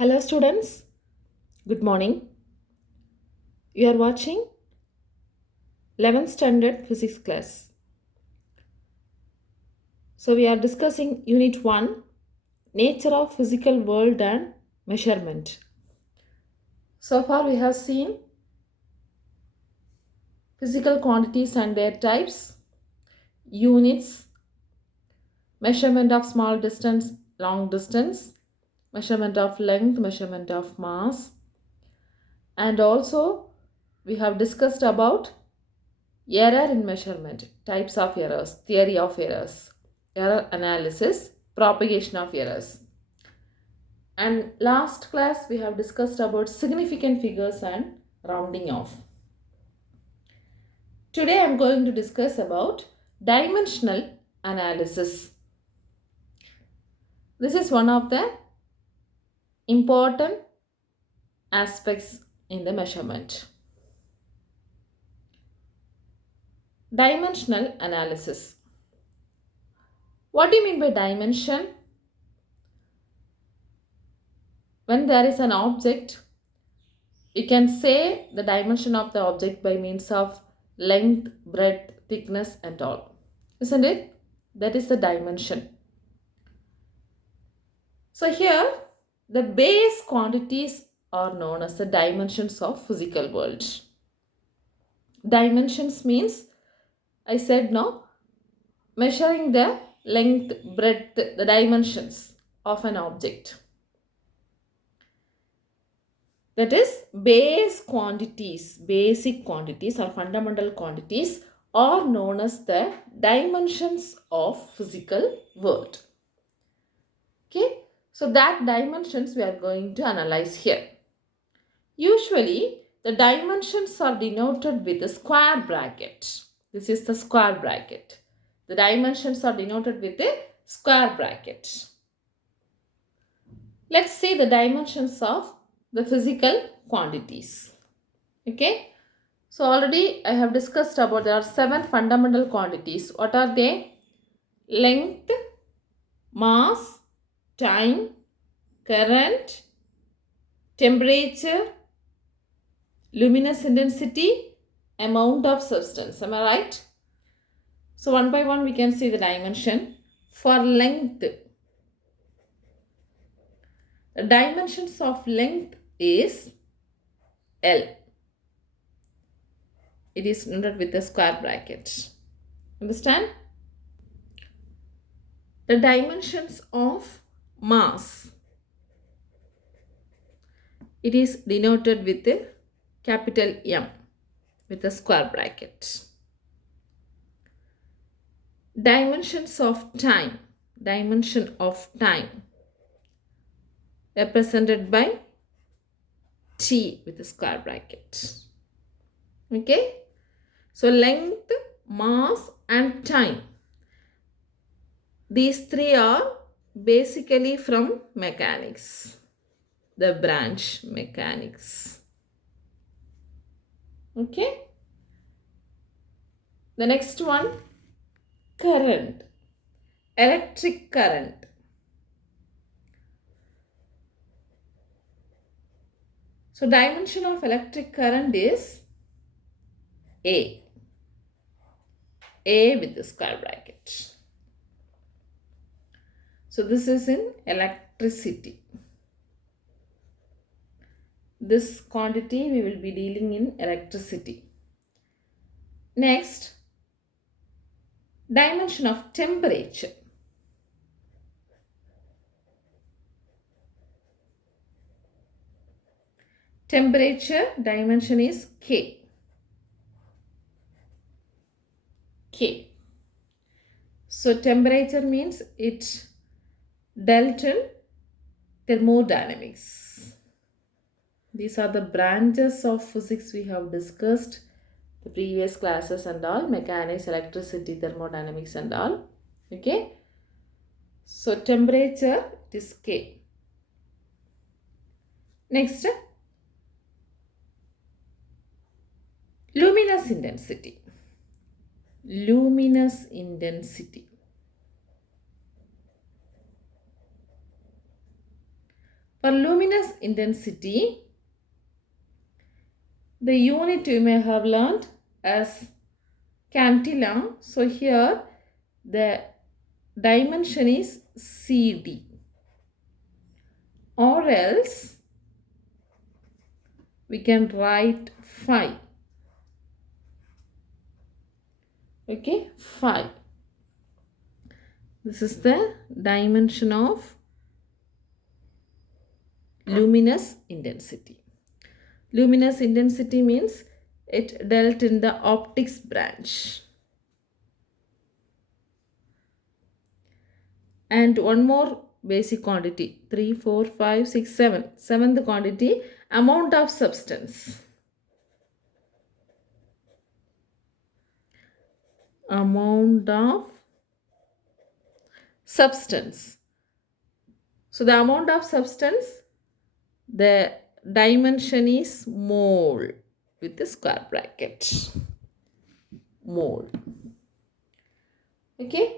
Hello students, good morning. You are watching 11th standard physics class. So we are discussing unit 1, nature of physical world and measurement. So far we have seen physical quantities and their types, units, measurement of small distance, long distance, measurement of length, measurement of mass, and also we have discussed about error in measurement, types of errors, theory of errors, error analysis, propagation of errors. And last class we have discussed about significant figures and rounding off. Today I am going to discuss about dimensional analysis. This is one of the important aspects in the measurement. Dimensional analysis. What do you mean by dimension? When there is an object, you can say the dimension of the object by means of length, breadth, thickness and all. Isn't it? That is the dimension. So here, the base quantities are known as the dimensions of physical world. Dimensions means, I said no, measuring the length, breadth, the dimensions of an object. That is, basic quantities or fundamental quantities are known as the dimensions of physical world. Okay, so that dimensions we are going to analyze here. Usually, the dimensions are denoted with a square bracket. This is the square bracket. The dimensions are denoted with a square bracket. Let's see the dimensions of the physical quantities. Okay. So already I have discussed about there are 7 fundamental quantities. What are they? Length, mass, time, current, temperature, luminous intensity, amount of substance. Am I right? So one by one we can see the dimension. For length, the dimensions of length is L. It is noted with a square bracket. Understand? The dimensions of mass, it is denoted with a capital M with a square bracket. Dimensions of time, dimension of time represented by T with a square bracket. Okay, so length, mass and time, these three are basically from mechanics, the branch mechanics. Okay, the next one, current, electric current. So dimension of electric current is A. A with the square bracket. So this is in electricity. This quantity we will be dealing in electricity. Next, dimension of temperature. Temperature dimension is K. K. So temperature means it dealt in thermodynamics. These are the branches of physics we have discussed the previous classes and all, mechanics, electricity, thermodynamics and all. Okay. So temperature is K. Next, luminous intensity. Luminous intensity. For luminous intensity, the unit you may have learned as cantilla. So here the dimension is CD, or else we can write phi. Okay, phi. This is the dimension of luminous intensity. Luminous intensity means it dealt in the optics branch. And one more basic quantity, 3, 4, 5, 6, 7. Seventh quantity, amount of substance. Amount of substance. So the amount of substance, the dimension is mole with the square bracket. Mole. Okay.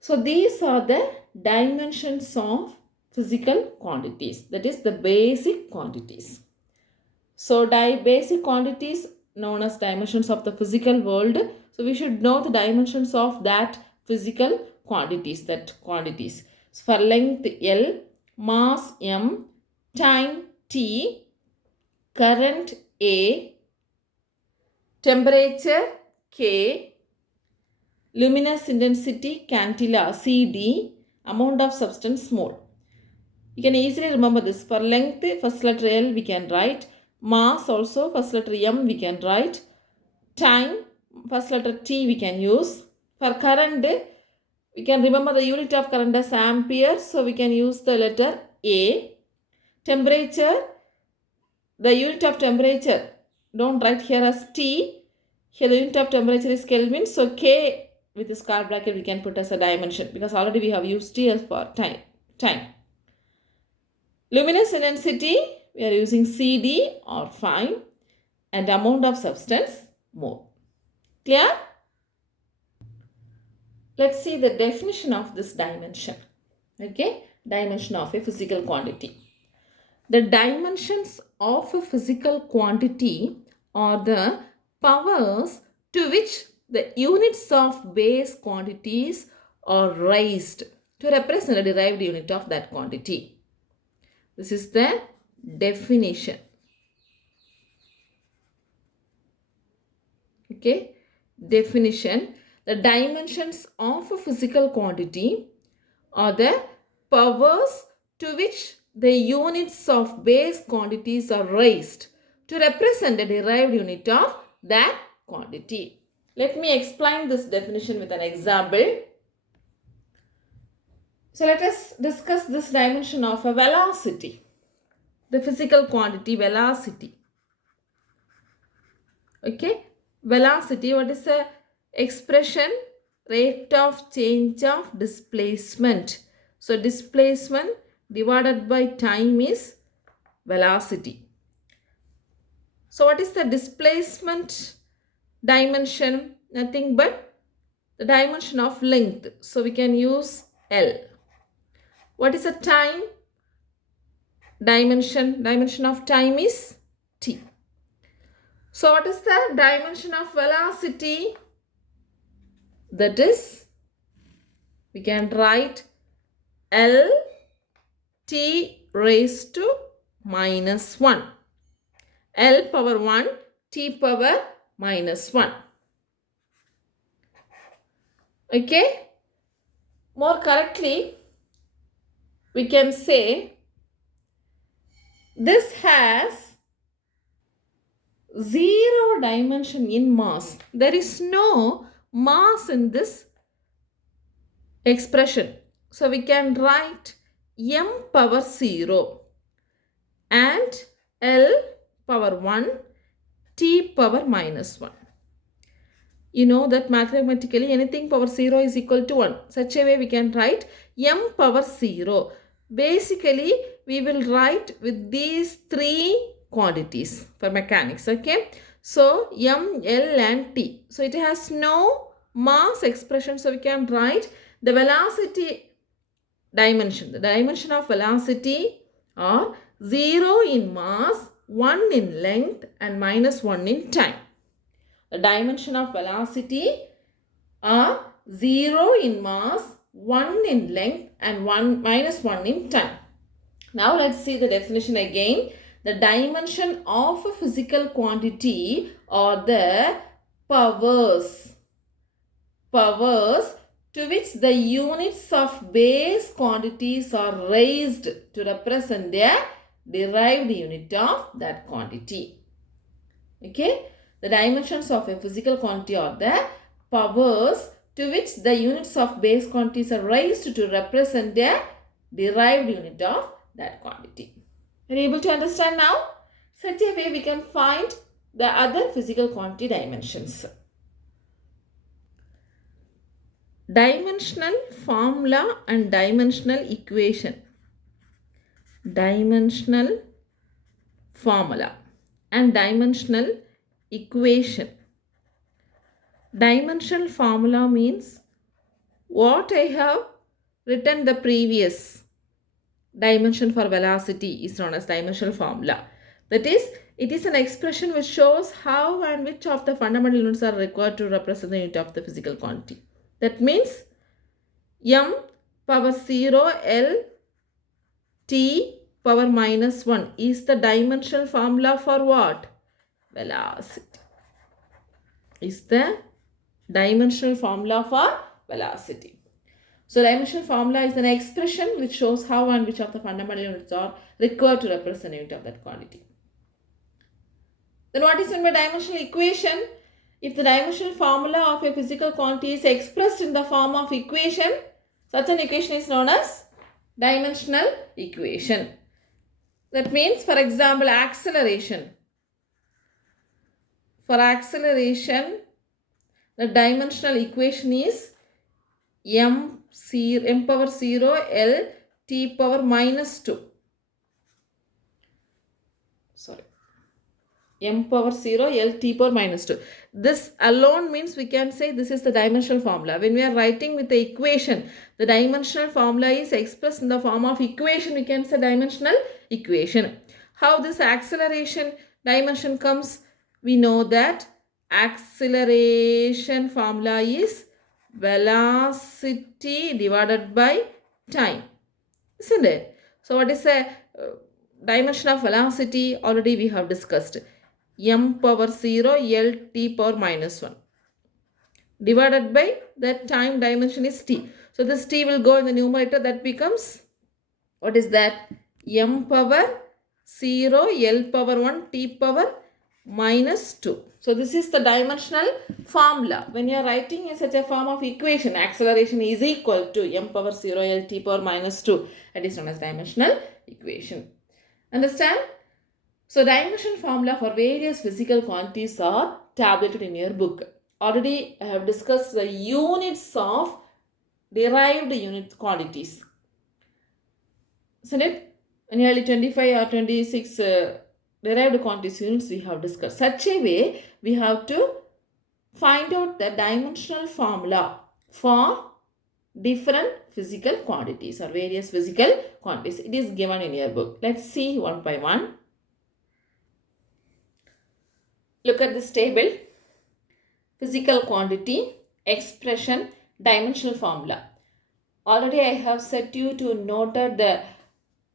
So these are the dimensions of physical quantities. That is the basic quantities. So basic quantities known as dimensions of the physical world. So we should know the dimensions of that physical quantities. So for length L, mass M, time T, current A, temperature K, luminous intensity cantilla CD, amount of substance mole. You can easily remember this. For length, first letter L we can write. Mass also, first letter M we can write. Time, first letter T we can use. For current, we can remember the unit of current as ampere. So we can use the letter A. Temperature, the unit of temperature, don't write here as T. Here the unit of temperature is Kelvin. So K with the square bracket we can put as a dimension, because already we have used T as for time. Luminous intensity, we are using CD or phi, and amount of substance mole. Clear? Let's see the definition of this dimension. Okay, dimension of a physical quantity. The dimensions of a physical quantity are the powers to which the units of base quantities are raised to represent a derived unit of that quantity. This is the definition. Okay, definition. The dimensions of a physical quantity are the powers to which the units of base quantities are raised to represent a derived unit of that quantity. Let me explain this definition with an example. So let us discuss this dimension of a velocity. The physical quantity velocity. Okay, velocity, what is the expression? Rate of change of displacement. So displacement divided by time is velocity. So what is the displacement dimension? Nothing but the dimension of length. So we can use L. What is the time dimension? Dimension of time is T. So what is the dimension of velocity? That is, we can write L T raised to minus 1. L power 1, T power minus 1. Okay? More correctly, we can say this has 0 dimension in mass. There is no mass in this expression. So we can write m power 0 and L power 1, T power minus 1. You know that mathematically anything power 0 is equal to 1. Such a way we can write m power 0. Basically, we will write with these 3 quantities for mechanics. Okay. So, m, L and T. So, it has no mass expression. So, we can write the velocity dimension. The dimension of velocity are 0 in mass, 1 in length and minus 1 in time. The dimension of velocity are 0 in mass, 1 in length and minus 1 in time. Now let's see the definition again. The dimension of a physical quantity are the powers to which the units of base quantities are raised to represent a derived unit of that quantity. Okay, the dimensions of a physical quantity are the powers to which the units of base quantities are raised to represent a derived unit of that quantity. Are you able to understand now? Such a way we can find the other physical quantity dimensions. Dimensional formula and dimensional equation. Dimensional formula and dimensional equation. Dimensional formula means what I have written the previous dimension for velocity is known as dimensional formula. That is, it is an expression which shows how and which of the fundamental units are required to represent the unit of the physical quantity. That means m power 0 L t power minus 1 is the dimensional formula for what? Velocity. Is the dimensional formula for velocity. So dimensional formula is an expression which shows how and which of the fundamental units are required to represent the unit of that quantity. Then what is meant by dimensional equation? If the dimensional formula of a physical quantity is expressed in the form of equation, such an equation is known as dimensional equation. That means, for example, acceleration. For acceleration, the dimensional equation is m power 0 L t power minus 2. M power 0 L t power minus 2. This alone means we can say this is the dimensional formula. When we are writing with the equation, the dimensional formula is expressed in the form of equation. We can say dimensional equation. How this acceleration dimension comes? We know that acceleration formula is velocity divided by time. Isn't it? So what is the dimension of velocity? Already we have discussed. M power 0 L t power minus 1 divided by that time dimension is t. So this t will go in the numerator. That becomes, what is that? M power 0 L power 1 t power minus 2. So this is the dimensional formula. When you are writing in such a form of equation, acceleration is equal to m power 0 L t power minus 2. That is known as dimensional equation. Understand? So dimension formula for various physical quantities are tabulated in your book. Already I have discussed the units of derived unit quantities. Isn't it? In nearly 25 or 26 derived quantities units we have discussed. Such a way we have to find out the dimensional formula for different physical quantities or various physical quantities. It is given in your book. Let's see one by one. Look at this table. Physical quantity, expression, dimensional formula. Already I have set you to note the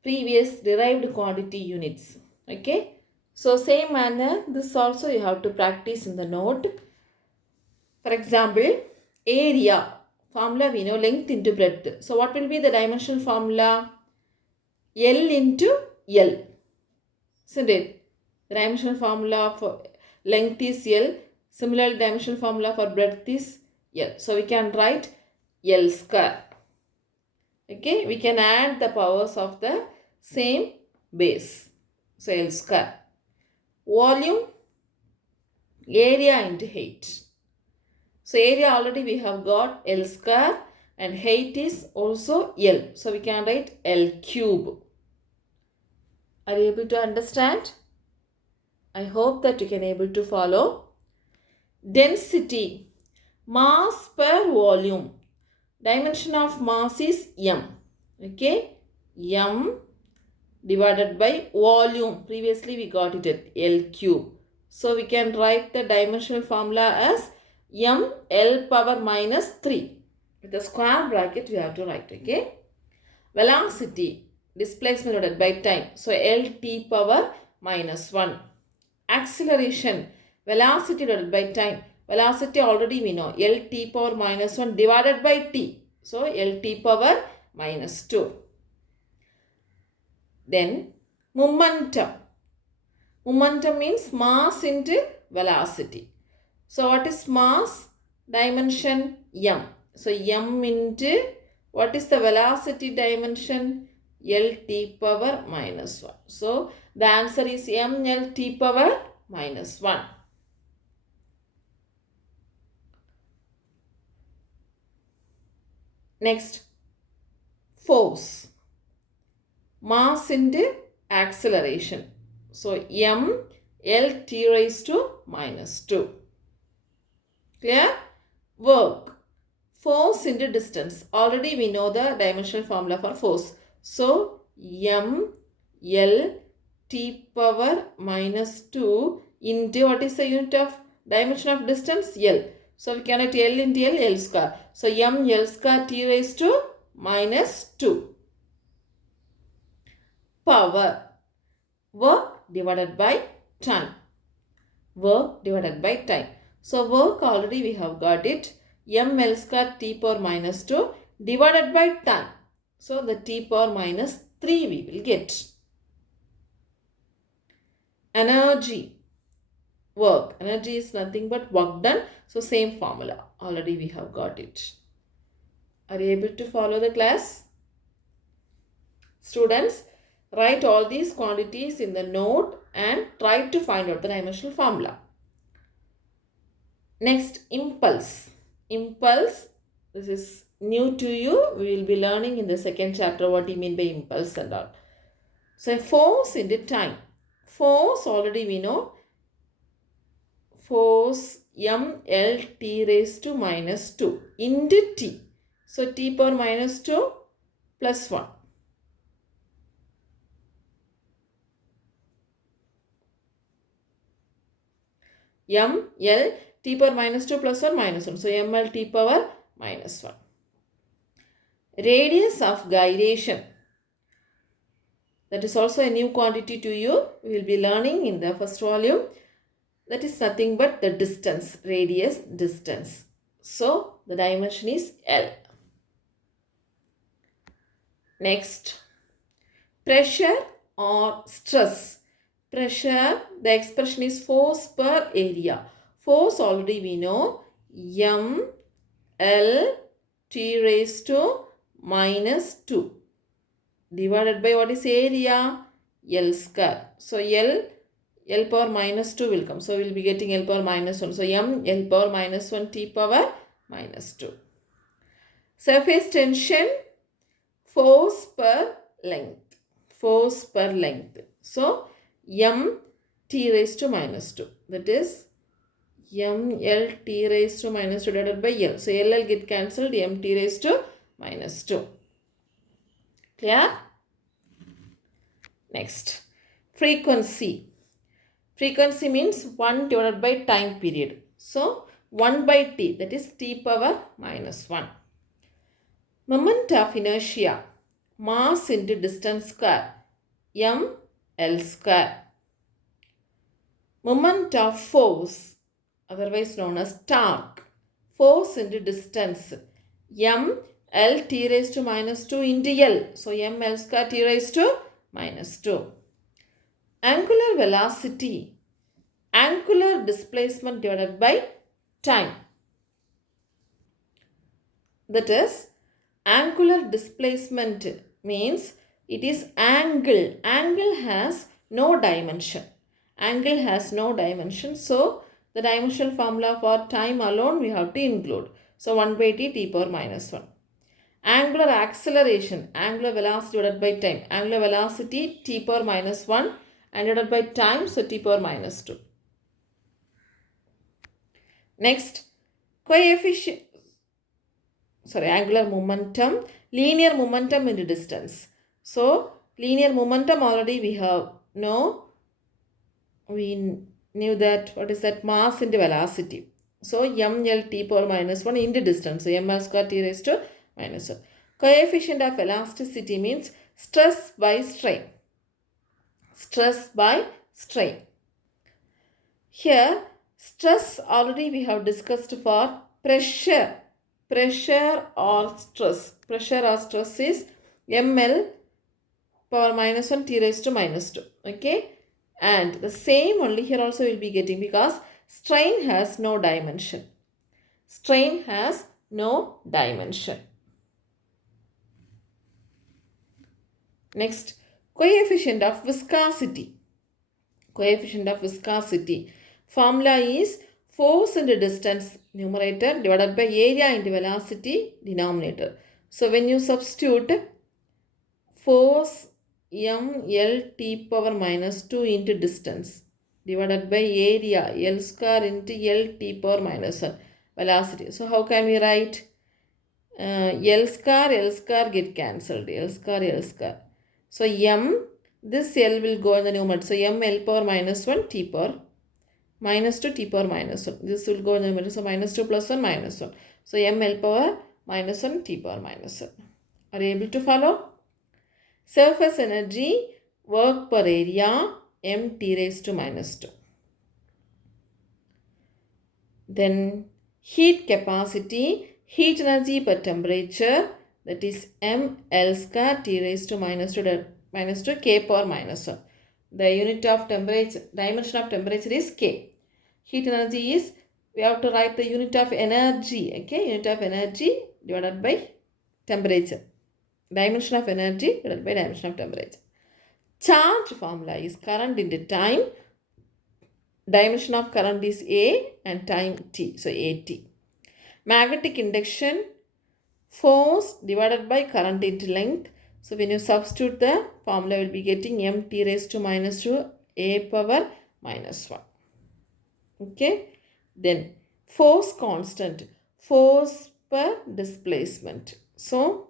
previous derived quantity units. Okay. So same manner, this also you have to practice in the note. For example, area. Formula we know length into breadth. So what will be the dimensional formula? L into L. Isn't it? The dimensional formula for length is L. Similarly, dimensional formula for breadth is L. So we can write L square. Okay, we can add the powers of the same base. So L square. Volume, area into height. So area already we have got L square and height is also L. So we can write L cube. Are you able to understand? I hope that you can able to follow. Density, mass per volume. Dimension of mass is m. Okay, m divided by volume. Previously we got it at L cube. So we can write the dimensional formula as ml power minus 3. With a square bracket we have to write, okay. Velocity, displacement divided by time. So Lt power minus 1. Acceleration, velocity divided by time. Velocity already we know, Lt power minus 1 divided by t. So Lt power minus 2. Then momentum. Momentum means mass into velocity. So what is mass? Dimension m. So m into what is the velocity dimension? Lt power minus 1. So the answer is mlt power minus 1. Next, force. Mass into acceleration. So m L t raised to minus 2. Clear? Work. Force into distance. Already we know the dimensional formula for force. So m L t power minus 2 into what is the unit of dimension of distance? L. So we can write L into L square. So m L square t raised to minus 2. Power. Work divided by time. Work divided by time. So work already we have got it. ml square t power minus 2 divided by time. So the t power minus 3 we will get. Energy. Work. Energy is nothing but work done. So same formula. Already we have got it. Are you able to follow the class? Students, write all these quantities in the note and try to find out the dimensional formula. Next, impulse. Impulse, this is new to you. We will be learning in the second chapter what you mean by impulse and all. So, force into time. Force, already we know. Force mlt raised to minus 2 into t. So, t power minus 2 plus 1. ml t power minus 2 plus 1 minus 1. So, ml t power minus 1. Radius of gyration. That is also a new quantity to you. We will be learning in the first volume. That is nothing but the distance, radius, distance. So, the dimension is L. Next, pressure or stress. Pressure, the expression is force per area. Force already we know, m L t raised to minus 2 divided by what is area? L square. So, L power minus 2 will come. So, we will be getting L power minus 1. So, m L power minus 1 t power minus 2. Surface tension, force per length. Force per length. So, m t raised to minus 2. That is m L t raised to minus 2 divided by L. So, L will get cancelled. M t raised to minus 2. Clear? Next, frequency. Frequency means 1 divided by time period. So, 1 by t, that is t power minus 1. Moment of inertia, mass into distance square, m L square. Moment of force, otherwise known as torque, force into distance, m L t raised to minus 2 into L. So, m L square t raised to minus 2. Angular velocity, angular displacement divided by time. That is, angular displacement means it is angle. Angle has no dimension. Angle has no dimension. So, the dimensional formula for time alone we have to include. So, 1 by t power minus 1. Angular acceleration, angular velocity divided by time. Angular velocity t power minus 1 and divided by time, so t power minus 2. Next, angular momentum, linear momentum into distance. So, Linear momentum already we have know. We knew that what is that mass into velocity. So mlt power minus 1 into distance. So ml square t raised to minus 1. Coefficient of elasticity means stress by strain. Stress by strain. Here stress already we have discussed for pressure. Pressure or stress. Pressure or stress is ml power minus 1 t raised to minus 2. Okay. And the same only here also will be getting because strain has no dimension. Strain has no dimension. Next, coefficient of viscosity. Coefficient of viscosity. Formula is force into distance numerator divided by area into velocity denominator. So when you substitute force ml t power minus 2 into distance divided by area L square into L t power minus 1 velocity. So how can we write? L square get cancelled. L square. So m, this L will go in the numerator. So m L power minus 1 t power minus 2 t power minus 1. This will go in the numerator. So minus 2 plus 1 minus 1. So m L power minus 1 t power minus 1. Are you able to follow? Surface energy, work per area, mt raised to minus 2. Then heat capacity, heat energy per temperature, that is ml square t raised to minus 2 k power minus 1. The unit of temperature, dimension of temperature is k. Heat energy is, we have to write the unit of energy, okay, unit of energy divided by temperature. Dimension of energy divided by dimension of temperature. Charge formula is current into time. Dimension of current is A and time T. So AT. Magnetic induction, force divided by current into length. So when you substitute the formula, will be getting mt raised to minus 2 A power minus 1. Okay. Then force constant. Force per displacement. So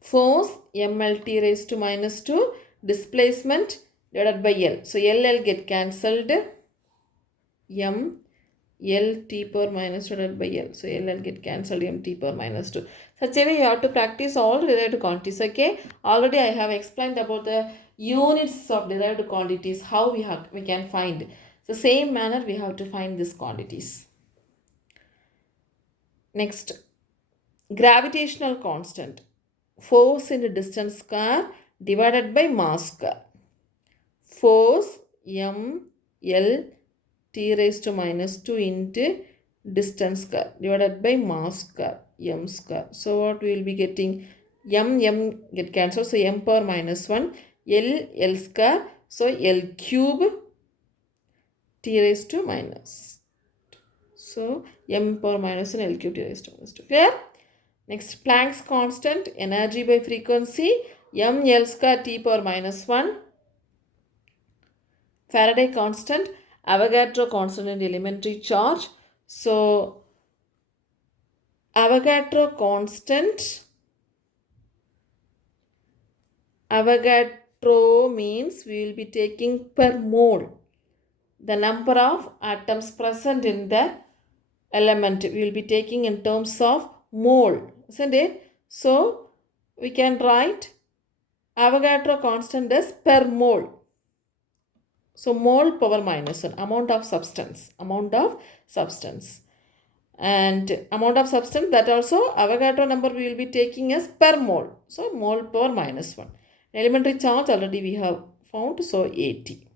force mlt raised to minus 2 displacement divided by L. So L get cancelled. M L t power minus 2 divided by L. So L get cancelled, M t power minus 2. Such a way you have to practice all derived quantities. Okay. Already I have explained about the units of derived quantities, how we can find. The same manner we have to find these quantities. Next, gravitational constant. Force into distance square divided by mass square. Force m L t raised to minus 2 into distance square divided by mass square m square. So what we will be getting? M get cancelled. So m power minus 1 L square. So L cube t raised to minus. So m power minus 1 L cube t raised to minus 2. Clear? Next, Planck's constant, energy by frequency, m L square t power minus 1. Faraday constant, Avogadro constant and elementary charge. So Avogadro constant, Avogadro means we will be taking per mole. The number of atoms present in the element we will be taking in terms of mole, isn't it? So we can write Avogadro constant as per mole. So mole power minus 1, amount of substance. And amount of substance, that also Avogadro number we will be taking as per mole. So mole power minus 1. Elementary charge already we have found, so 80.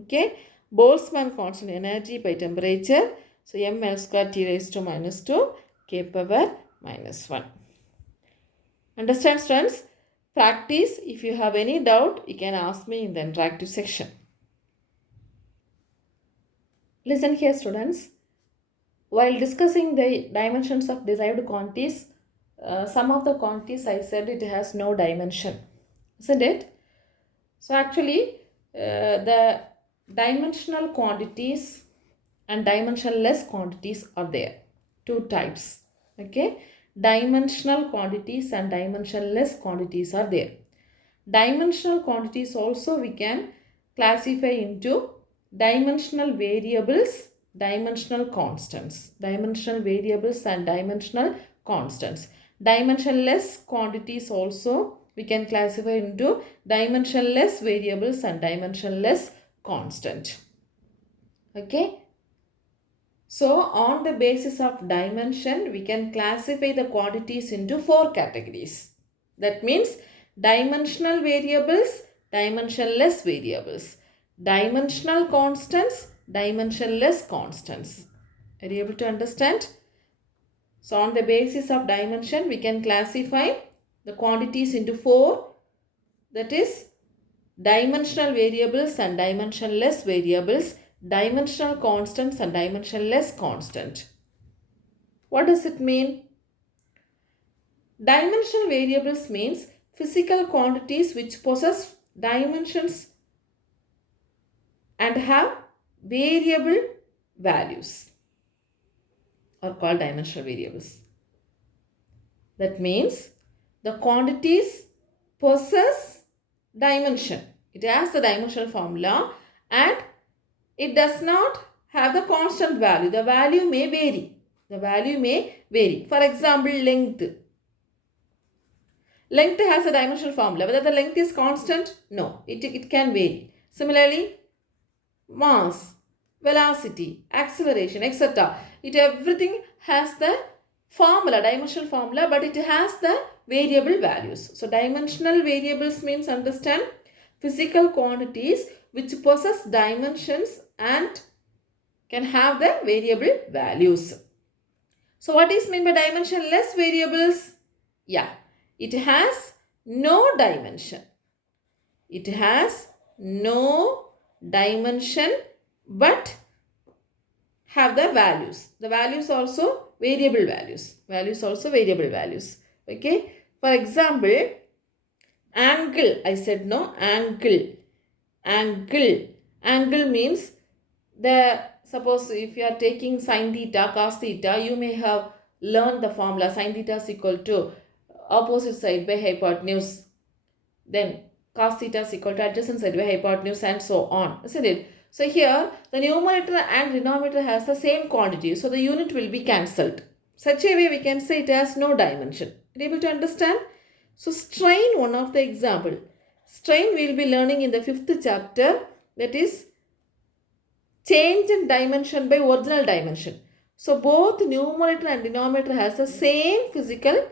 Okay. Boltzmann constant, energy by temperature. So ml square t raised to minus 2 k power minus 1. Understand, students? Practice. If you have any doubt, you can ask me in the interactive section. Listen here, students. While discussing the dimensions of derived quantities, some of the quantities I said it has no dimension, isn't it? So actually, the dimensional quantities and dimensionless quantities are there. Two types. Okay. Dimensional quantities and dimensionless quantities are there. Dimensional quantities also we can classify into dimensional variables, dimensional constants. Dimensional variables and dimensional constants. Dimensionless quantities also we can classify into dimensionless variables and dimensionless constant. Okay. So on the basis of dimension, we can classify the quantities into 4 categories. That means dimensional variables, dimensionless variables, dimensional constants, dimensionless constants. Are you able to understand? So on the basis of dimension, we can classify the quantities into 4. That is dimensional variables and dimensionless variables, dimensional constants and dimensionless constant. What does it mean? Dimensional variables means physical quantities which possess dimensions and have variable values are called dimensional variables. That means the quantities possess dimension. It has the dimensional formula and it does not have the constant value. The value may vary. The value may vary. For example, length. Length has a dimensional formula. Whether the length is constant? No. It can vary. Similarly, mass, velocity, acceleration, etc. Everything has the formula, dimensional formula, but it has the variable values. So dimensional variables means, understand, physical quantities which possess dimensions and can have the variable values. So what is meant by dimensionless variables? Yeah, it has no dimension. It has no dimension but have the values. The values also variable values. Values also variable values. Okay. For example, angle. I said no, angle. Angle. Angle means suppose if you are taking sin theta, cos theta, you may have learned the formula sin theta is equal to opposite side by hypotenuse. Then cos theta is equal to adjacent side by hypotenuse and so on. Isn't it? So here the numerator and denominator has the same quantity. So the unit will be cancelled. Such a way we can say it has no dimension. Are you able to understand? So strain, one of the example. Strain we will be learning in the 5th chapter, that is change in dimension by original dimension. So both numerator and denominator has the same physical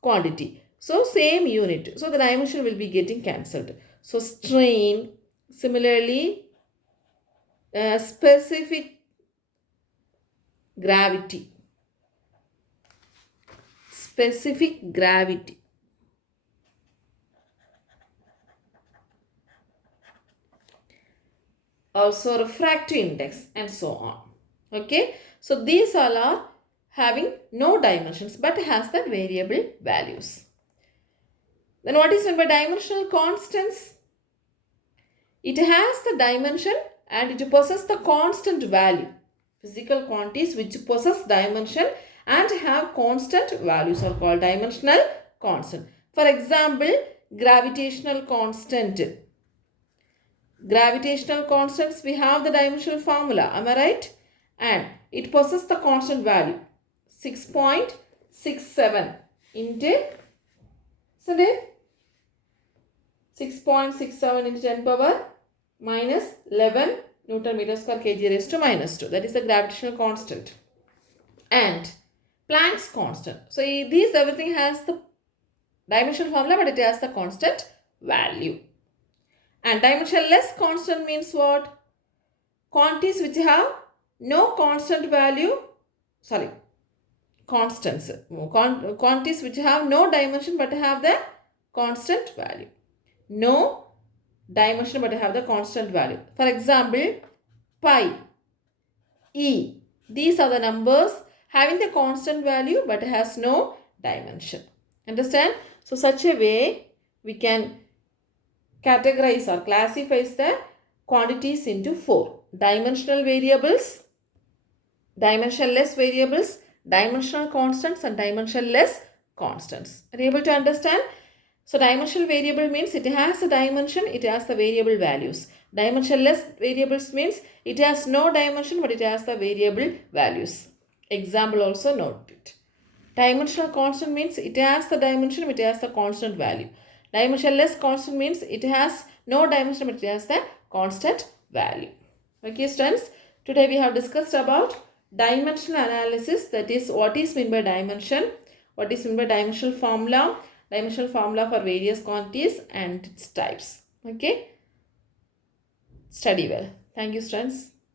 quantity. So same unit. So the dimension will be getting cancelled. So strain, similarly specific gravity. Specific gravity. Also refractive index and so on. Okay. So these all are having no dimensions but has the variable values. Then what is meant by dimensional constants? It has the dimension and it possesses the constant value. Physical quantities which possess dimension and have constant values are called dimensional constant. For example, gravitational constant. Gravitational constants, we have the dimensional formula. Am I right? And it possesses the constant value. 6.67 into, isn't it? 6.67 into 10 power minus 11 Newton meter square kg raised to minus 2. That is the gravitational constant. And Planck's constant. So these everything has the dimensional formula but it has the constant value. And dimensionless constant means what? Quantities which have no constant value. Sorry. Constants. Quantities which have no dimension but have the constant value. No dimension but have the constant value. For example, pi, e. These are the numbers having the constant value but has no dimension. Understand? So such a way we can categorize or classify the quantities into 4. Dimensional variables, dimensionless variables, dimensional constants and dimensionless constants. Are you able to understand? So dimensional variable means it has a dimension, it has the variable values. Dimensionless variables means it has no dimension but it has the variable values. Example also note it. Dimensional constant means it has the dimension, it has the constant value. Dimensionless constant means it has no dimension but it has the constant value. Okay students, today we have discussed about dimensional analysis, that is what is meant by dimension, what is meant by dimensional formula for various quantities and its types. Okay, study well. Thank you students.